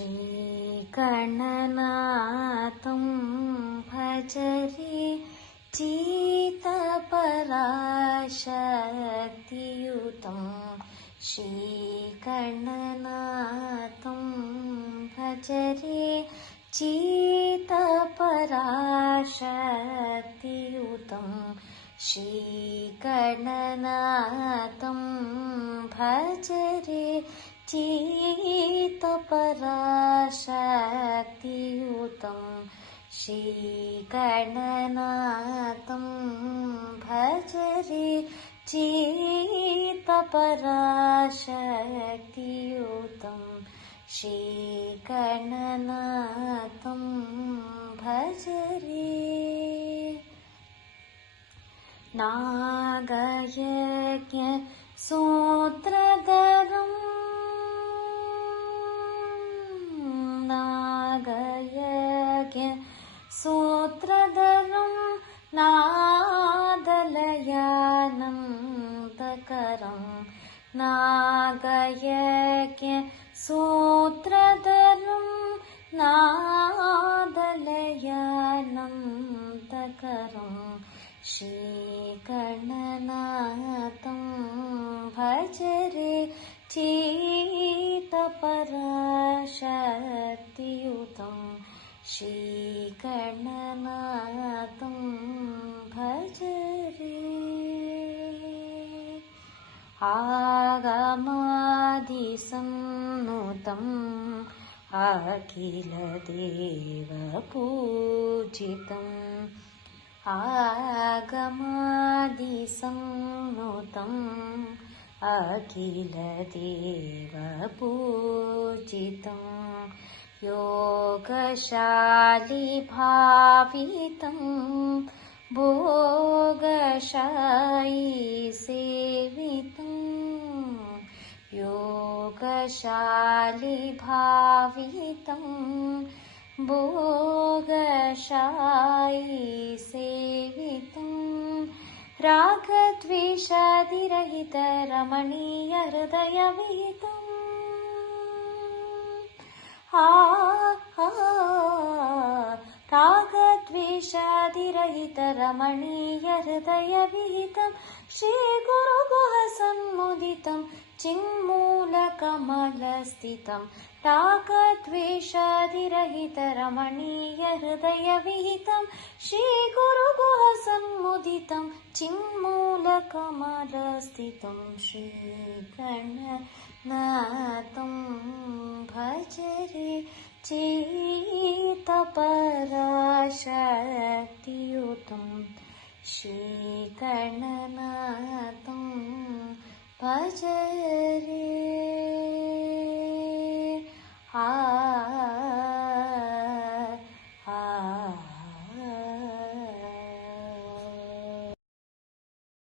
श्रीगणनाथं भजरे चित्तपराशक्तियुतं श्रीगणनाथं भजरे चित्तपराशक्तियुतं श्रीगणनाथं भजरे चित्तपराशक्तियुतं श्रीगणनाथं भजरे चित्तपराशक्तियुतं श्रीगणनाथं भजरे नागयज्ञ सूत्रधरं नागयज्ञ सूत्रधरं नादलयानन्दकरं नागयज्ञ सूत्रधरं नादलयानन्दकरं श्रीगणनाथं भजरे चित्तपराशक्तियुतं श्रीगणनाथं भजरे आगमादिसंनुतम् अखिलदेवपूजितम् आगमादिसंनुतम् अखिलदेवपूजितं योगशाली भावितं भोगशायी सेवितं योगशाली भावितं भोगशायी सेवितं रागद्वेषादिरहित रमणीय हृदयविहितं रागद्वेषादिरहित रमणीय हृदयविहितं श्रीगुरुगुहसन्मुदितं चिन्मूलकमलस्थितं रागद्वेषादिरहित रमणीय हृदयविहितं श्रीगुरुगुहसन्मुदितं चिन्मूलकमलस्थितं श्रीगणनाथं भजरे चित्तपराशक्तियुतं श्रीगणनाथं भजरे